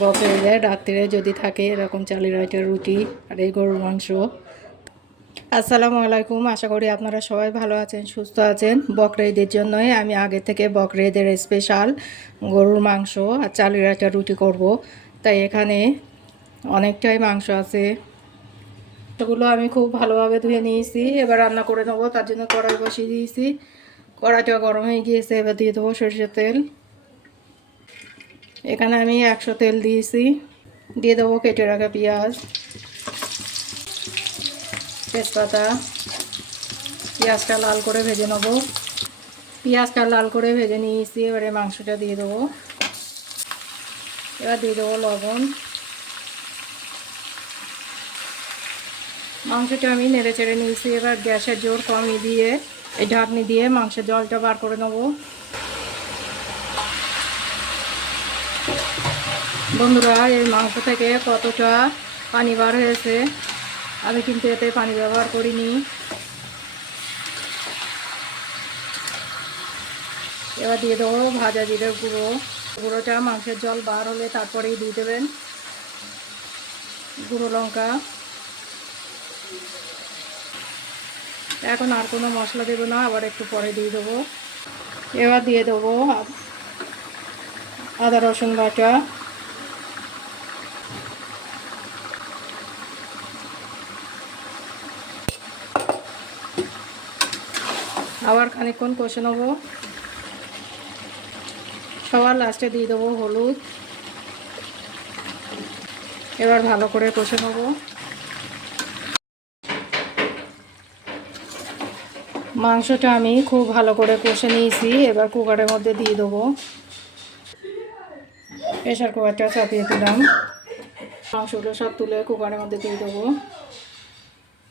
বকরিদের রাত্রে যদি থাকে এরকম চালের আইটের রুটি আর এই গরুর মাংস। আসসালামু আলাইকুম, আশা করি আপনারা সবাই ভালো আছেন, সুস্থ আছেন। বকরা ঈদের জন্যই আমি আগে থেকে বকরা ঈদের স্পেশাল গরুর মাংস আর চালের আইটের রুটি করব। তাই এখানে অনেকটাই মাংস আছে, সেগুলো আমি খুব ভালোভাবে ধুয়ে নিয়েছি। এবার রান্না করে নেবো, তার জন্য কড়াই বসিয়ে দিয়েছি। কড়াইটা গরম হয়ে গিয়েছে, এবার দিয়ে দেবো সরষের তেল। এখানে আমি 100 তেল দিয়েছি। দিয়ে দেবো কেটে রাখা পেঁয়াজ, তেজপাতা। পেঁয়াজটা লাল করে ভেজে নেব। পেঁয়াজটা লাল করে ভেজে নিয়েছি, এবারে মাংসটা দিয়ে দেবো। এবার দিয়ে দেবো লবণ। মাংসটা আমি নেড়ে চেড়ে নিয়েছি। এবার গ্যাসের জোর কমিয়ে দিয়ে এই ঢাকনি দিয়ে মাংসের জলটা বার করে নেব। বন্ধুরা, এই মাংস থেকে কতটা পানি বার হয়েছে, আমি কিন্তু এতে পানি ব্যবহার করিনি। এবার দিয়ে দেবো ভাজা জিরের গুঁড়ো। গুঁড়োটা মাংসের জল বার হলে তারপরেই দিয়ে দেবেন। গুঁড়ো লঙ্কা। এখন আর কোনো মশলা দেবো না, আবার একটু পরে দিয়ে দেবো। এবার দিয়ে দেবো আদা রসুন বাটা। আবার খানিকক্ষণ কষে নেবো। সবার লাস্টে দিয়ে দেবো হলুদ। এবার ভালো করে কষে নেবো। মাংসটা আমি খুব ভালো করে কষে নিয়েছি। এবার কুকারের মধ্যে দিয়ে দেবো। প্রেশার কুকারটা চাপিয়ে দিলাম। মাংসগুলো সব তুলে কুকারের মধ্যে দিয়ে দেবো।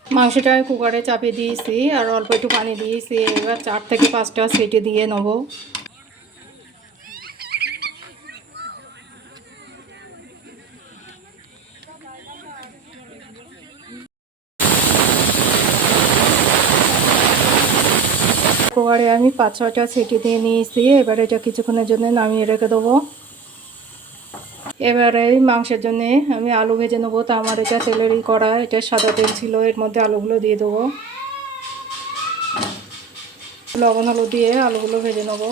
মাংসটা আমি কুকারে চাপিয়ে দিয়েছি আর অল্প একটু পানি দিয়েছি। এবার 4 থেকে 5টা সিটি দিয়ে নেবো। কুকারে আমি 5-6টা সিটি দিয়ে নিয়েছি। এবার এটা কিছুক্ষণের জন্য নামিয়ে রেখে দেবো। এবারে এই মাংসের জন্য আমি আলু ভেজে নেবো। তা আমার এটা তেলেরই করা, এটা সাদা তেল ছিল। এর মধ্যে আলুগুলো দিয়ে দেবো। লবণ হলুদ দিয়ে আলুগুলো ভেজে নেবো।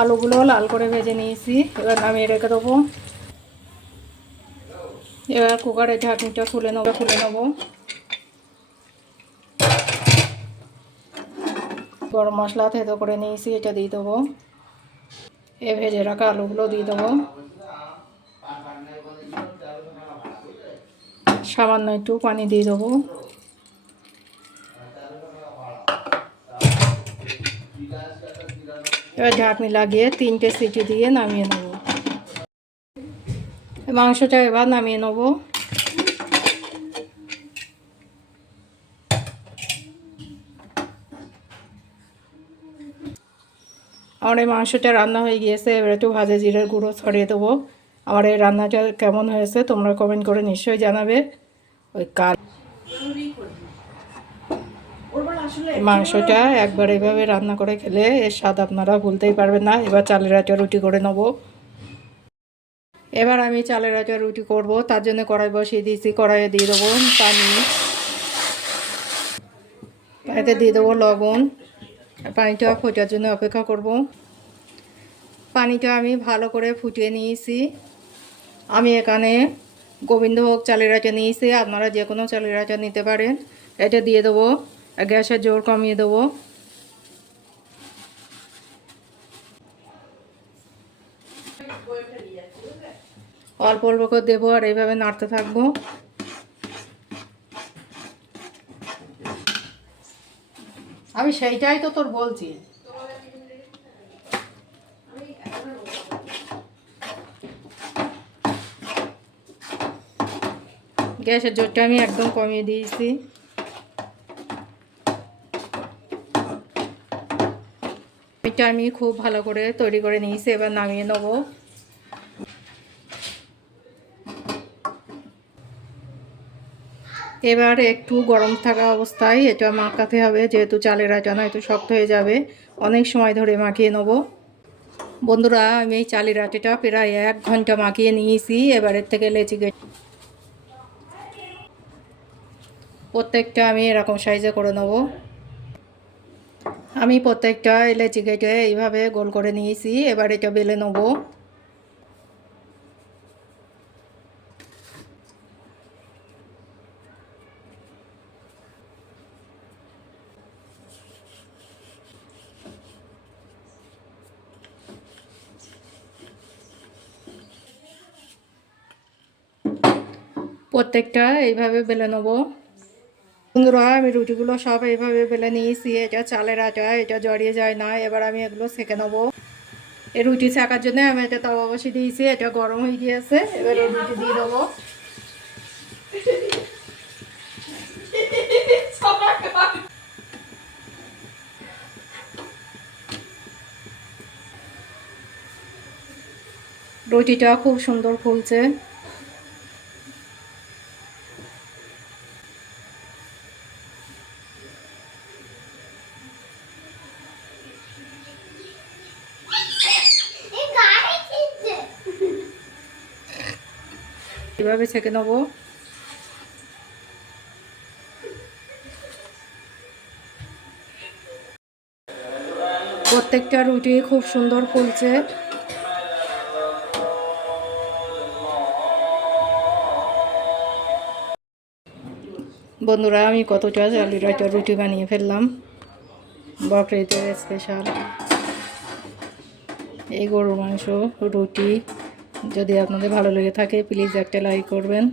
আলুগুলো লাল করে ভেজে নিয়েছি। এবার নামিয়ে রেখে দেবো। এবার কুকারের ঢাকনিটা খুলে নেবো। গরম মশলা থেতো করে নিয়েছি, এটা দিয়ে দেবো। এ ভেজে রাখা আলুগুলো দিয়ে দেবো। সামান্য একটু পানি দিয়ে দেবো। এবার ঢাকনি লাগিয়ে 3টে সিটি দিয়ে নামিয়ে নেব। মাংসটা এবার নামিয়ে নেব। আমার এই মাংসটা রান্না হয়ে গিয়েছে। এবার একটু ভাজা জিরের গুঁড়ো ছড়িয়ে দেবো। আমার এই রান্নাটা কেমন হয়েছে তোমরা কমেন্ট করে নিশ্চয়ই জানাবে। ওই মাংসটা একবার এভাবে রান্না করে খেলে এর স্বাদ আপনারা ভুলতেই পারবেন না। এবার চালের আটা রুটি করে নেব। এবার আমি চালের আটা রুটি করব, তার জন্য কড়াই বসিয়ে দিয়েছি। কড়াইয়ে দিয়ে দেবো পানি। পানিতে দিয়ে দেবো লবণ। পানিটা ফোটার জন্য অপেক্ষা করব। পানিটা আমি ভালো করে ফুটিয়ে নিয়েছি। আমি এখানে গোবিন্দভোগ চালের আটা নিয়েছি, আপনারা যে কোনো চালের আটা নিতে পারেন। এটা দিয়ে দেবো। গ্যাসের জোর কমিয়ে দেবো। অল্প অল্প করে দেবো আর এইভাবে নাড়তে থাকবো। আমি সেইটাই তো তোর বলছি। গ্যাসের জোরটা আমি একদম কমিয়ে দিয়েছি। এটা আমি খুব ভালো করে তৈরি করে নিয়েছি। এবার নামিয়ে নেব। এবার একটু গরম থাকা অবস্থায় এটা মাখাতে হবে, যেহেতু চালের আটা না, একটু শক্ত হয়ে যাবে। অনেক সময় ধরে মাখিয়ে নেব। বন্ধুরা, আমি এই চালের আটিটা প্রায় 1 ঘন্টা মাখিয়ে নিয়েছি। এবারের থেকে লেচি কেটে প্রত্যেকটা আমি এরকম সাইজে করে নেব। আমি প্রত্যেকটা লেচি কেটে এইভাবে গোল করে নিয়েছি। এবার এটা বেলে নেব। প্রত্যেকটা এইভাবে বেলে নেব। বন্ধুরা, আমি রুটিগুলো সব এইভাবে বেলে নিয়েছি। এটা চালের আটা, এটা জড়িয়ে যায় না। এবার আমি এগুলো সেঁকে নেবো। এই রুটি সেঁকার জন্য আমি এটা তাওয়া বসিয়ে দিয়েছি। এটা গরম হয়ে গিয়েছে। এবার এই রুটি দিয়ে দেবো। রুটিটা খুব সুন্দর ফুলছে। এভাবে ছেঁকে নেব। প্রত্যেকটা রুটি খুব সুন্দর ফুলছে। বন্ধুরা, আমি কতটা চালের আটার রুটি বানিয়ে ফেললাম। বকরিদের স্পেশাল এই গরুর মাংস রুটি। যদি আপনাদের ভালো লেগে থাকে প্লিজ একটা লাইক করবেন।